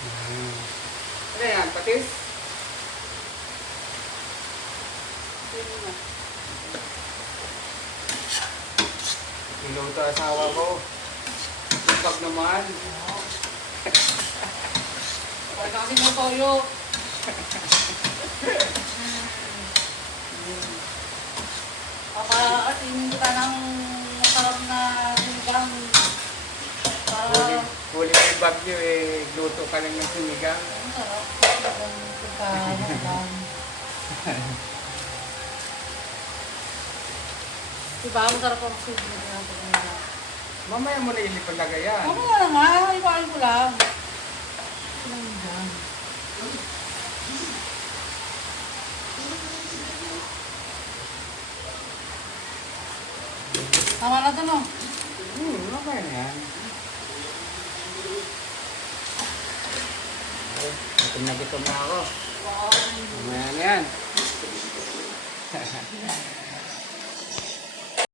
Ano yan? Patis? Niluto asawa ko. Lupag naman. Pwede kasi mo toyo. Papaatin kita ng masarap na sinigang. Para Huli may bagyo eh. Luto ka lang ng sinigang. masarap. Pagkain. Diba? Masarap ang food natin. Mamaya mo na ilipalaga yan. Ako nga lang nga. Ipain ko lang. Sinigang. Tama na ito, no? Okay na yan. Ay, gutom na ako. Wow. Mamaya na yan.